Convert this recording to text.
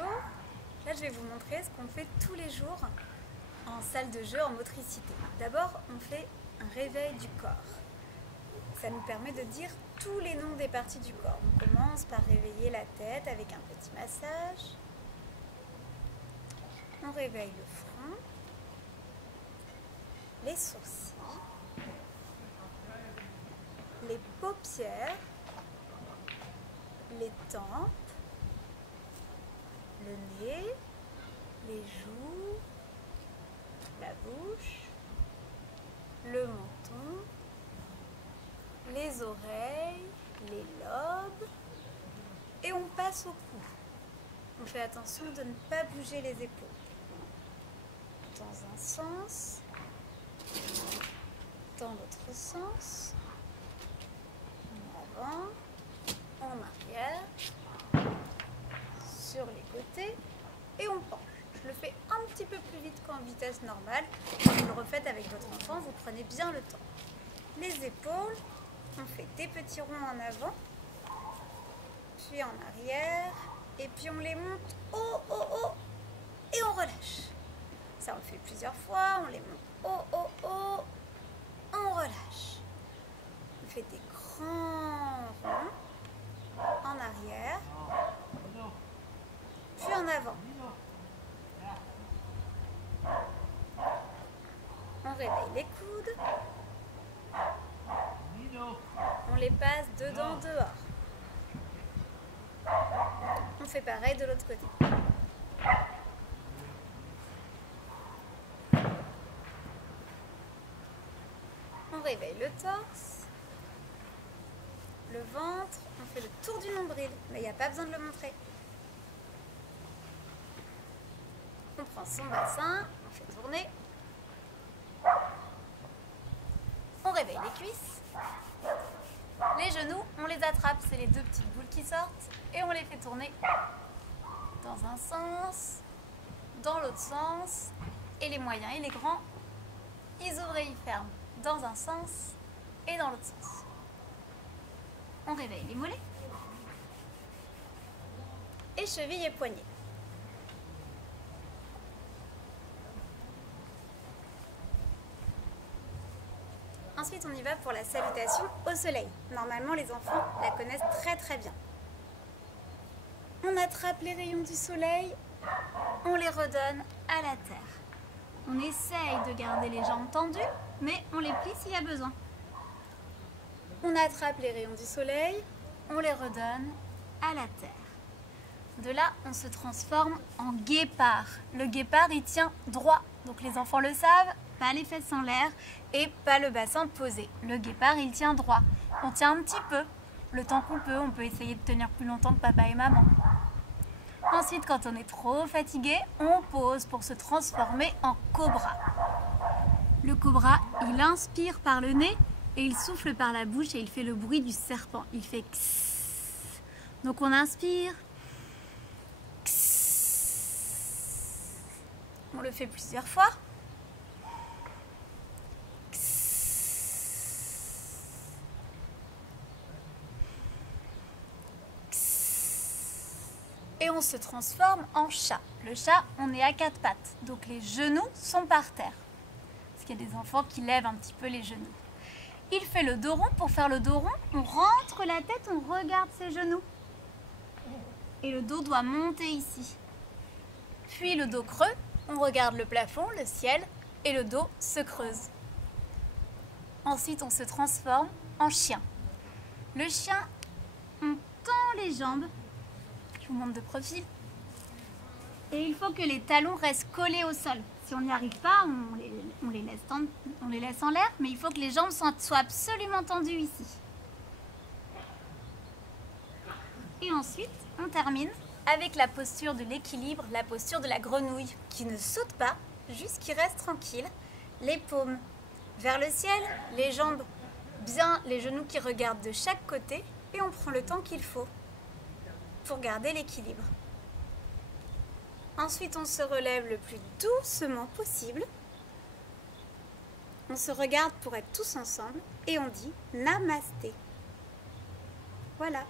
Bonjour, là je vais vous montrer ce qu'on fait tous les jours en salle de jeu en motricité. D'abord on fait un réveil du corps. Ça nous permet de dire tous les noms des parties du corps. On commence par réveiller la tête avec un petit massage. On réveille le front, les sourcils, les paupières, les tempes, le nez, les joues, la bouche, le menton, les oreilles, les lobes et on passe au cou. On fait attention de ne pas bouger les épaules. Dans un sens, dans l'autre sens, en avant, en arrière, sur les côtés et on penche. Je le fais un petit peu plus vite qu'en vitesse normale. Quand vous le refaites avec votre enfant, vous prenez bien le temps. Les épaules, on fait des petits ronds en avant, puis en arrière, et puis on les monte haut, haut, haut, et on relâche. Ça, on le fait plusieurs fois, on les monte haut, haut, haut, on relâche. On fait des grands ronds en arrière, puis en avant. On réveille les coudes. On les passe dedans, dehors. On fait pareil de l'autre côté. On réveille le torse, le ventre, on fait le tour du nombril, mais il n'y a pas besoin de le montrer. On prend son bassin, on fait tourner. On réveille les cuisses. Les genoux, on les attrape, c'est les deux petites boules qui sortent et on les fait tourner dans un sens, dans l'autre sens, et les moyens et les grands, ils ouvrent et ils ferment dans un sens et dans l'autre sens. On réveille les mollets et chevilles et poignets. Ensuite, on y va pour la salutation au soleil. Normalement, les enfants la connaissent très très bien. On attrape les rayons du soleil, on les redonne à la terre. On essaye de garder les jambes tendues, mais on les plie s'il y a besoin. On attrape les rayons du soleil, on les redonne à la terre. De là, on se transforme en guépard. Le guépard, il tient droit. Donc les enfants le savent, pas les fesses en l'air et pas le bassin posé. Le guépard, il tient droit. On tient un petit peu, le temps qu'on peut. On peut essayer de tenir plus longtemps que papa et maman. Ensuite, quand on est trop fatigué, on pose pour se transformer en cobra. Le cobra, il inspire par le nez et il souffle par la bouche et il fait le bruit du serpent. Il fait kss. Donc on inspire. On le fait plusieurs fois. Et on se transforme en chat. Le chat, on est à quatre pattes, donc les genoux sont par terre. Parce qu'il y a des enfants qui lèvent un petit peu les genoux. Il fait le dos rond. Pour faire le dos rond, on rentre la tête, on regarde ses genoux. Et le dos doit monter ici. Puis le dos creux, on regarde le plafond, le ciel, et le dos se creuse. Ensuite, on se transforme en chien. Le chien, on tend les jambes. Je vous montre de profil. Et il faut que les talons restent collés au sol. Si on n'y arrive pas, on les laisse en l'air, mais il faut que les jambes soient absolument tendues ici. Et ensuite, on termine avec la posture de l'équilibre, la posture de la grenouille, qui ne saute pas, juste qui reste tranquille, les paumes vers le ciel, les jambes bien, les genoux qui regardent de chaque côté, et on prend le temps qu'il faut pour garder l'équilibre. Ensuite, on se relève le plus doucement possible. On se regarde pour être tous ensemble et on dit Namasté. Voilà.